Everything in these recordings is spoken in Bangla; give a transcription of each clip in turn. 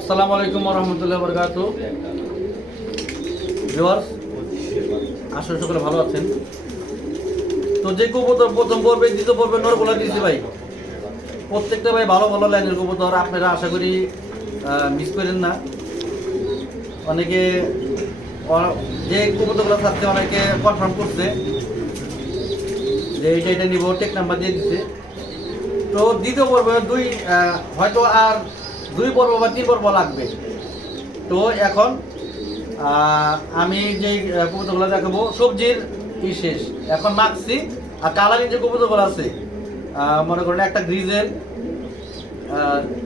আসসালামু আলাইকুম রহমতুল্লাহ বরকাত আসলে সকলে ভালো আছেন। তো যে কবুতর প্রথম পর্বে, দ্বিতীয় পর্বে নরগুলা দিয়েছি ভাই। প্রত্যেকটা ভাই ভালো ভালো লাইনের কবুতর, আপনারা আশা করি মিস করেন না। অনেকে যে কবুতরগুলো থাকছে অনেকে কনফার্ম করছে যে এইটা এটা নিব টেক নাম্বার দিয়ে দিচ্ছে তো দ্বিতীয় পর্বে দুই হয়তো আর দুই পর্ব বা তিন পর্ব লাগবে। তো এখন আমি যে কবুতরগুলো দেখাবো সবজির ই শেষ। এখন মাখছি আর কালারিং যে কবুতরগুলো আছে মনে করেন একটা গ্রিজেল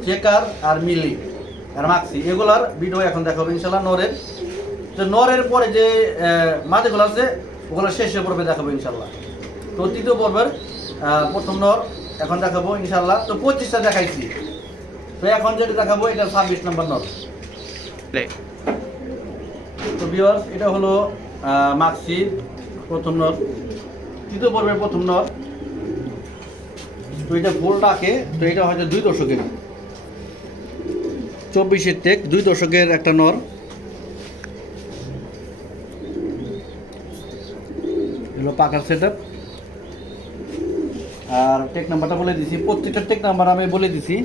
চেকার আর মিলি। আর মাখছি। এগুলার ভিডিও এখন দেখাবো ইনশাল্লাহ নরের। তো নরের পরে যে আহ, মাঝেগুলো আছে ওগুলো শেষে পর্বে দেখাবো ইনশাল্লাহ তো তৃতীয় পর্বের প্রথম নর এখন দেখাবো ইনশাল্লাহ তো পঁচিশটা দেখাইছি। তো এখন যেটা দেখাবো এটা ছাব্বিশ নম্বর নর তো বিয়ার্স এটা হলো মার্কশিট প্রথম নর তৃতীয় পর্বের প্রথম নর তো এটা ফুল ডাকে তো এটা হয়তো দুই দশকের। চব্বিশের টেক দুই দশকের একটা নর হলো পাকার সেট আপ আর টেক নাম্বারটা বলে দিছি। প্রত্যেকটা টেক নাম্বার আমি বলে দিছি।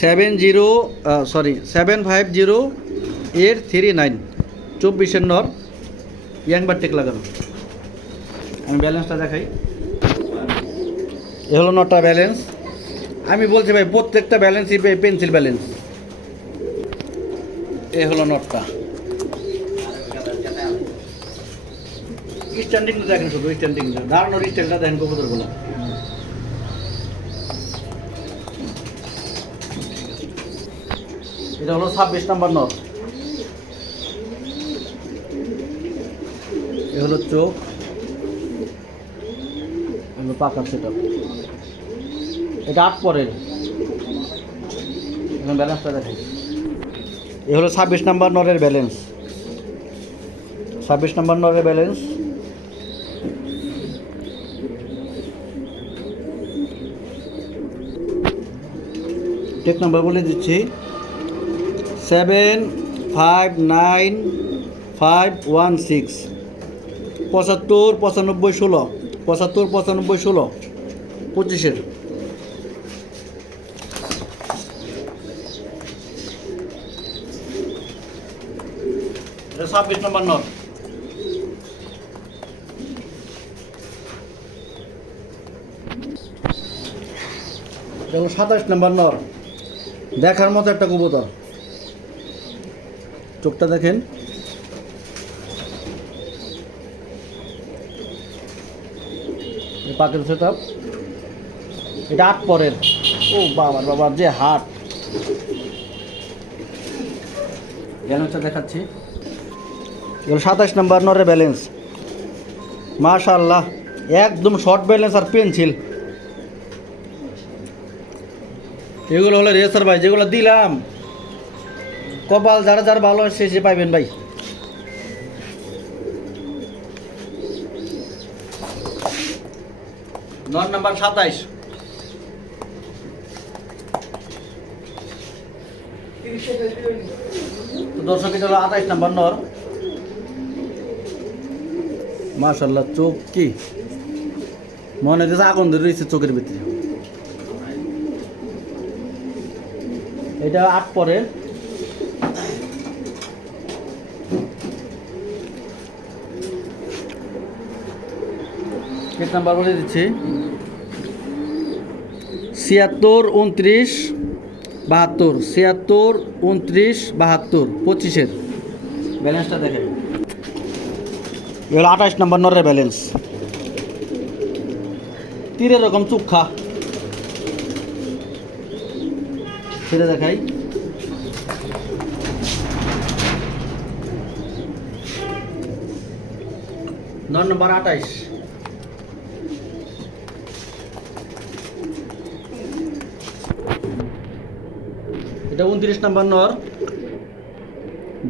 Seven zero sorry seven five zero eight three nine চব্বিশের নর ইয়াংবার টেক লাগানো। আমি ব্যালেন্সটা দেখাই। এ হলো নটা ব্যালেন্স আমি বলছি ভাই, প্রত্যেকটা ব্যালেন্সই পেন্সিল ব্যালেন্স এ হলো নটটা। স্ট্যান্ডিংটা দেখেন শুধু স্ট্যান্ডিংটা দাঁড়ানোর স্টাইলটা দেখেন কবুতরগুলো। এটা হলো ছাব্বিশ নাম্বার নট এ হলো চোখ। হলো পাকার সেট এটা আট পরের। এখন ব্যালেন্সটা দেখাই এ হলো ছাব্বিশ নাম্বার নরের ব্যালেন্স ছাব্বিশ নাম্বার নরের ব্যালেন্স টেক নাম্বার বলে দিচ্ছি। Seven five nine five one six. পঁচাত্তর, পঁচানব্বই, ষোলো। পঁচাত্তর, পঁচানব্বই, ষোলো। পঁচিশের। ছাব্বিশ নম্বর নট। সাতাশ নম্বর নর দেখার মতো একটা কবুতর। চোখটা দেখেন। পাকের সেট আপ এটা আট পরের। ও বাবার বাবার যে হাট। ব্যালেন্সটা দেখাচ্ছি। এগুলো সাতাশ নাম্বার নরের ব্যালেন্স মাশাল্লাহ একদম শর্ট ব্যালেন্স আর পেন্সিল এগুলো হলো রেসার ভাই, যেগুলো দিলাম। কপাল যারা যারা ভালো সে সে পাইবেন ভাই। নর নাম্বার সাতাইশ। দর্শক এটা হলো আঠাইশ নাম্বার নর। মাশাল্লাহ চোখ কি? মনে হচ্ছে আগুন ধরে রয়েছে চোখের ভিতরে। এটা আট পরে। কেট নাম্বার বলে দিচ্ছি। ছিয়াত্তর, উনত্রিশ, বাহাত্তর। ছিয়াত্তর, উনত্রিশ, বাহাত্তর। পঁচিশের। ব্যালেন্সটা দেখেন। এগুলো আঠাশ নম্বর নরের ব্যালেন্স। তীরের রকম চুক্ষা সেটা দেখাই। নম্বর আঠাইশ এটা উনত্রিশ নম্বর নর।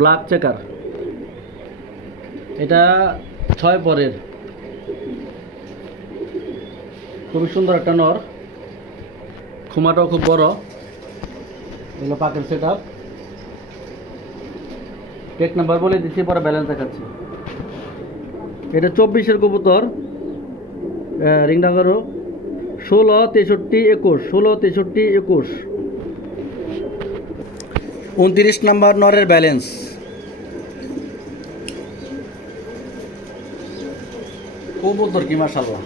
Black checker. এটা ছয় পরের। খুবই সুন্দর একটা নর। খুমাটাও খুব বড়। এগুলো পাকের সেট আপ টেক নাম্বার বলে দিচ্ছি, পরে ব্যালেন্স দেখাচ্ছি। এটা চব্বিশের কবুতর। রিং ডাঙ্গারও ষোলো তেষট্টি একুশ। ষোলো তেষট্টি একুশ। উনত্রিশ নাম্বার নরের ব্যালেন্স কবুতর কি মাসাল্লাহ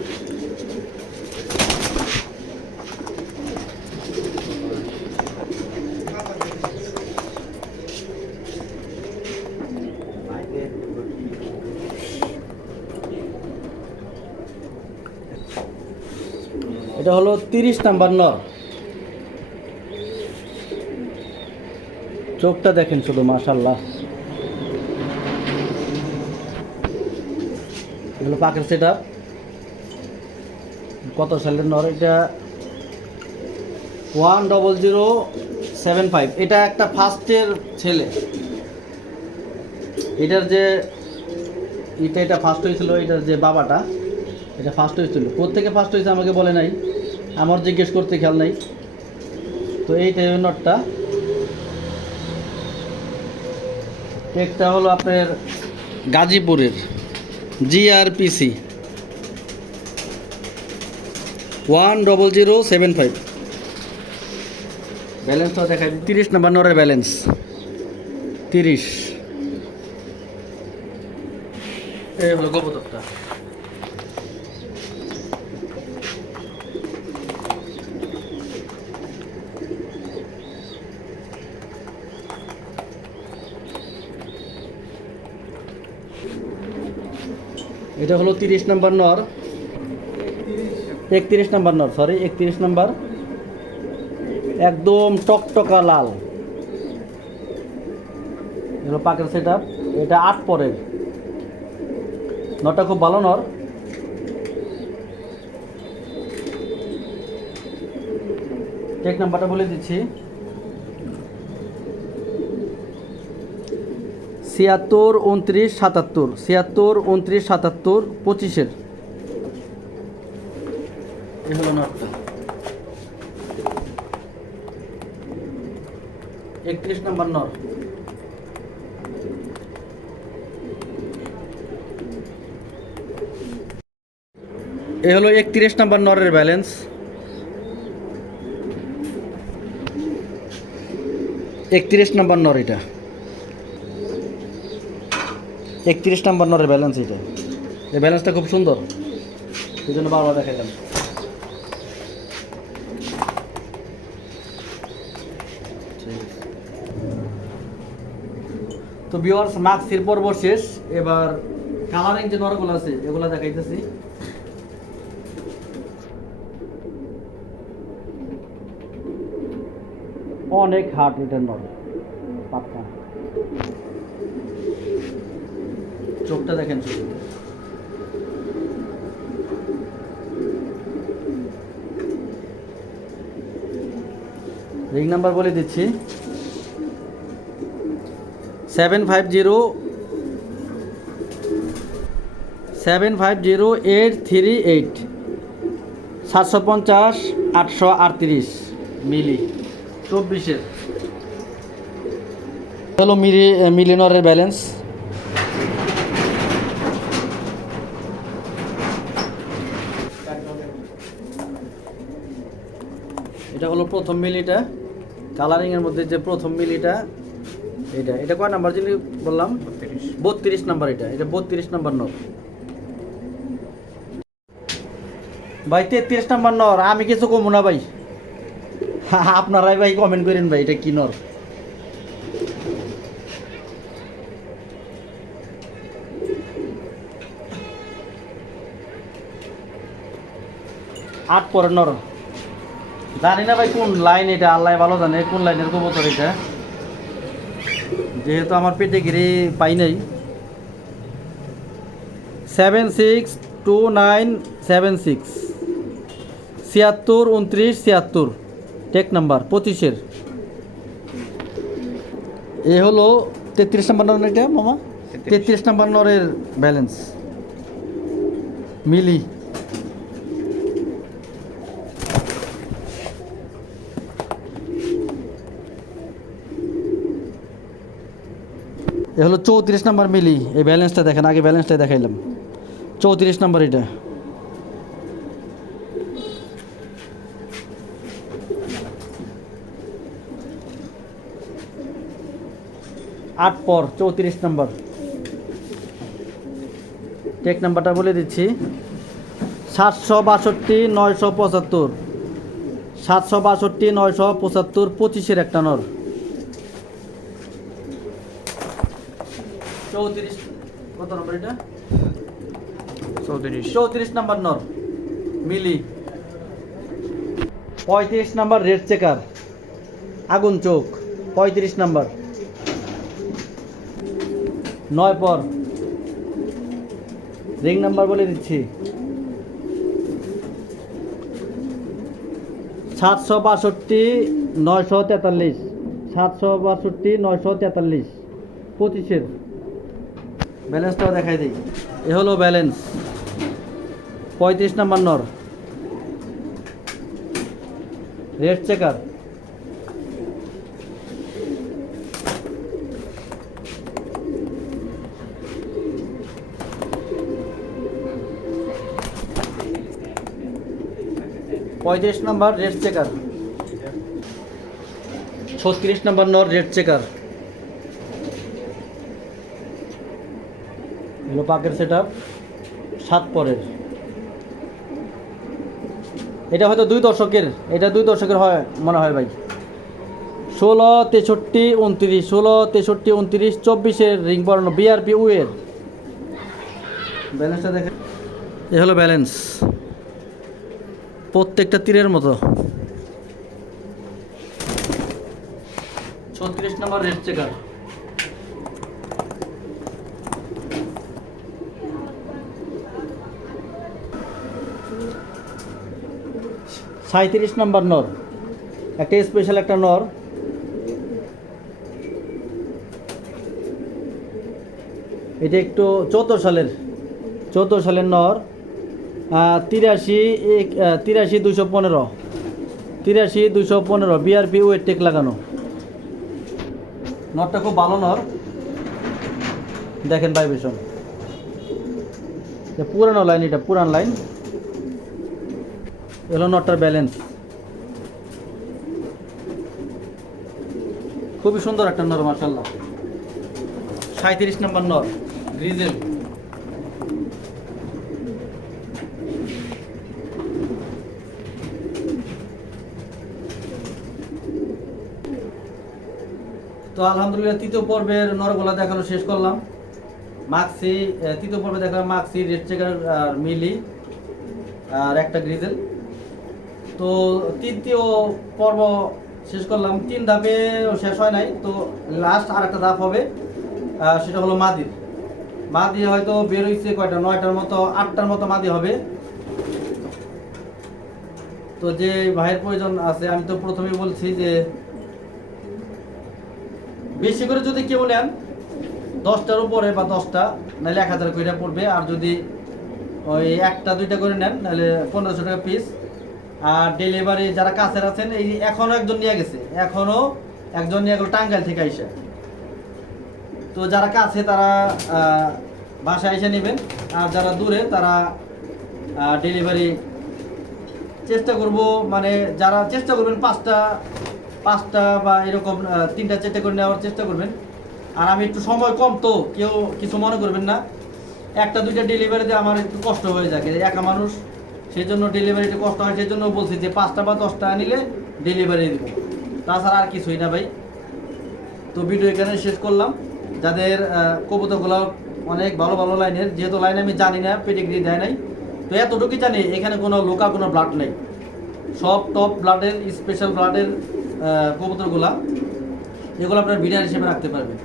এটা হলো তিরিশ নাম্বার নর। চোখটা দেখেন শুধু মাশাল্লাহ এগুলো পাকের সেট কত সালের নর এটা? One double zero seven five. এটা একটা ফার্স্টের ছেলে। এটার যে, এটা এটা ফার্স্ট হয়েছিল, এটার যে বাবাটা, এটা ফার্স্ট হয়েছিল। কোথেকে ফার্স্ট হয়েছে আমাকে বলে নাই। আমার জিজ্ঞেস করতে খেয়াল নাই। তো এই নটটা। কেকটা হলো আপনার গাজীপুরের GRPC one double zero seven five. ব্যালেন্সটা দেখাই তিরিশ নাম্বার নরের ব্যালেন্স। তিরিশ। এই হলো কবুতরটা এটা হলো তিরিশ নাম্বার নর। একত্রিশ নাম্বার নর সরি একত্রিশ নাম্বার। একদম টকটকা লাল। এগুলো পাকের সেট এটা আট পরের। নটা খুব ভালো নর। টেক নাম্বারটা বলে দিচ্ছি। ছিয়াত্তর, উনত্রিশ, সাতাত্তর। ছিয়াত্তর, উনত্রিশ, সাতাত্তর, পঁচিশের। একত্রিশ নম্বর নর এ হলো একত্রিশ নম্বর নরের ব্যালেন্স। একত্রিশ নম্বর নর এটা। একত্রিশ নম্বর নরের ব্যালেন্স এটা এই ব্যালেন্সটা খুব সুন্দর। সেই জন্য বারবার দেখাইলাম তো বিওয়ার্স মাক্সির পর্ব শেষ। এবার কালারিং যে নরগুলো আছে এগুলো দেখাইতেছি। অনেক হার্ট এটার নর পাতলা চোখটা দেখেন শুধু। রিং নাম্বার বলে দিচ্ছি। Seven five zero, seven five zero eight three eight, সাতশো পঞ্চাশ, আটশো আটত্রিশ মিলি। চব্বিশের। হলো মিলি মিলিনরের ব্যালেন্স এটা হলো প্রথম মিলিটা। কালারিং এর মধ্যে যে প্রথম মিলিটা এটা এটা কয় নাম্বার যিনি বললাম? বত্রিশ। নাম্বার এটা। এটা বত্রিশ নাম্বার নর। ভাই তেত্রিশ নাম্বার নর। আমি কিছু কমু না ভাই। আপনারাই ভাই কমেন্ট করেন ভাই এটা কি নর? আট পরে নর। জানি না ভাই কোন লাইন এটা আল্লাহ ভালো জানে কোন লাইনের কবুতর এটা। যেহেতু আমার পেটে গিরি পাই নাই। Seven six two nine seven six ছিয়াত্তর উনত্রিশ ছিয়াত্তর। টেক নাম্বার পঁচিশের। এ হলো তেত্রিশ নাম্বার নর এটা মামা? তেত্রিশ। নাম্বার নরের ব্যালেন্স মিলি। এ হলো চৌত্রিশ নাম্বার মিলি। এই ব্যালেন্সটা দেখেন, আগে ব্যালেন্সটা দেখাইলাম। চৌত্রিশ নাম্বার এটা। আট পর, চৌত্রিশ নাম্বার। টেক নাম্বারটা বলে দিচ্ছি। সাতশো বাষট্টি, নয়শো পঁচাত্তর। সাতশো বাষট্টি, নয়শো পঁচাত্তর, পঁচিশের একটা নর। চৌত্রিশ। কত নম্বর এটা? চৌত্রিশ। চৌত্রিশ নাম্বার নর। মিলি। পঁয়ত্রিশ নাম্বার রেড চেকার। আগুন চোখ। পঁয়ত্রিশ নাম্বার। নয় পর। রিং নাম্বার বলে দিচ্ছি। সাতশো বাষট্টি নয়শো তেতাল্লিশ। সাতশো বাষট্টি নয়শো তেতাল্লিশ। পঁচিশের। ব্যালেন্সটাও দেখাই দিই। এ হলো ব্যালেন্স। পঁয়ত্রিশ নাম্বার নর। Red checker. পঁয়ত্রিশ নাম্বার রেড চেকার। ছত্রিশ নাম্বার নর রেড চেকার। এগুলো পাকের সেট আপ সাত পরের। এটা হয়তো দুই দশকের এটা দুই দশকের হয় মনে হয় ভাই। ষোলো তেষট্টি উনত্রিশ ষোলো তেষট্টি উনত্রিশ চব্বিশের রিং পড়ানো বিআরপি উয়ের ব্যালেন্সটা দেখে এ হলো ব্যালেন্স প্রত্যেকটা তীরের মতো। ছত্রিশ নম্বর রেড চেকার সাঁত্রিশ নম্বর নর। একটা স্পেশাল একটা নর। এটা একটু চৌদ্দ সালের চৌদ্দ সালের নর। তিরাশি এক তিরাশি দুশো পনেরো। তিরাশি দুশো পনেরো বিআরপি ওয়েট টেক লাগানো। নরটা খুব ভালো নর। দেখেন ভাইবেশন পুরানো লাইন এটা পুরান লাইন এলো নটটার ব্যালেন্স খুবই সুন্দর একটা নর মার্শাল্লাহ সাঁত্রিশ নম্বর নর গ্রিজেল তো আলহামদুলিল্লাহ তৃতীয় পর্বের নরগোলা দেখানো শেষ করলাম। মাক্সি তৃতীয় পর্বে দেখালাম মাক্সি, রেড চেকার আর মিলি আর একটা গ্রিজেল তো তৃতীয় পর্ব শেষ করলাম। তিন ধাপে শেষ হয় নাই, তো লাস্ট আর একটা ধাপ হবে সেটা হলো মাদির মাদি হয়তো বের হইছে কয়টা? নয়টার মতো, আটটার মতো মাদি হবে। তো যে ভাইয়ের প্রয়োজন আছে, আমি তো প্রথমেই বলছি যে বেশি করে যদি কেউ নেন, দশটার উপরে বা দশটা, নাহলে এক হাজার করে পড়বে। আর যদি ওই একটা, দুইটা করে নেন, নাহলে পনেরোশো টাকা পিস আর ডেলিভারি যারা কাছের আছেন, এই এখনও একজন নিয়ে গেছে। এখনও একজন নিয়ে গেল টাঙ্গাইল থেকে আইসা। তো যারা কাছে, তারা বাসায় এসে নেবেন। আর যারা দূরে, তারা ডেলিভারি চেষ্টা করব মানে যারা চেষ্টা করবেন, পাঁচটা পাঁচটা বা এরকম তিনটা চারটা করে নেওয়ার চেষ্টা করবেন। আর আমি একটু সময় কম তো, কেউ কিছু মনে করবেন না। একটা, দুইটা ডেলিভারিতে আমার একটু কষ্ট হয়ে যায়। একা মানুষ সেই জন্য ডেলিভারিতে কষ্ট হয় সেই জন্য বলছি যে পাঁচটা বা দশটা নিলে ডেলিভারি দেবো। তাছাড়া আর কিছুই না ভাই। তো ভিডিও এখানে শেষ করলাম। যাদের কবুতরগুলো অনেক ভালো ভালো লাইনের, যেহেতু লাইন আমি জানি না পেডিগ্রি দেয় নাই। তো এতটুকুই জানি, এখানে কোনো লোকা কোনো ব্লাড নেই। সব টপ ব্লাডের স্পেশাল ব্লাডের কবুতরগুলা, এগুলো আপনার বিনার হিসেবে রাখতে পারবেন।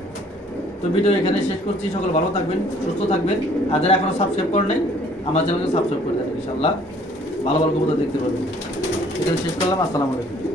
তো ভিডিও এখানে শেষ করছি। সকল ভালো থাকবেন, সুস্থ থাকবেন। আর যারা এখনও সাবস্ক্রাইব করেন নাই আমার চ্যানেলকে সাবস্ক্রাইব করে দেন ইনশাল্লাহ ভালো ভালো কবুতর দেখতে পারবেন। এখানে শেষ করলাম, আসসালামু আলাইকুম।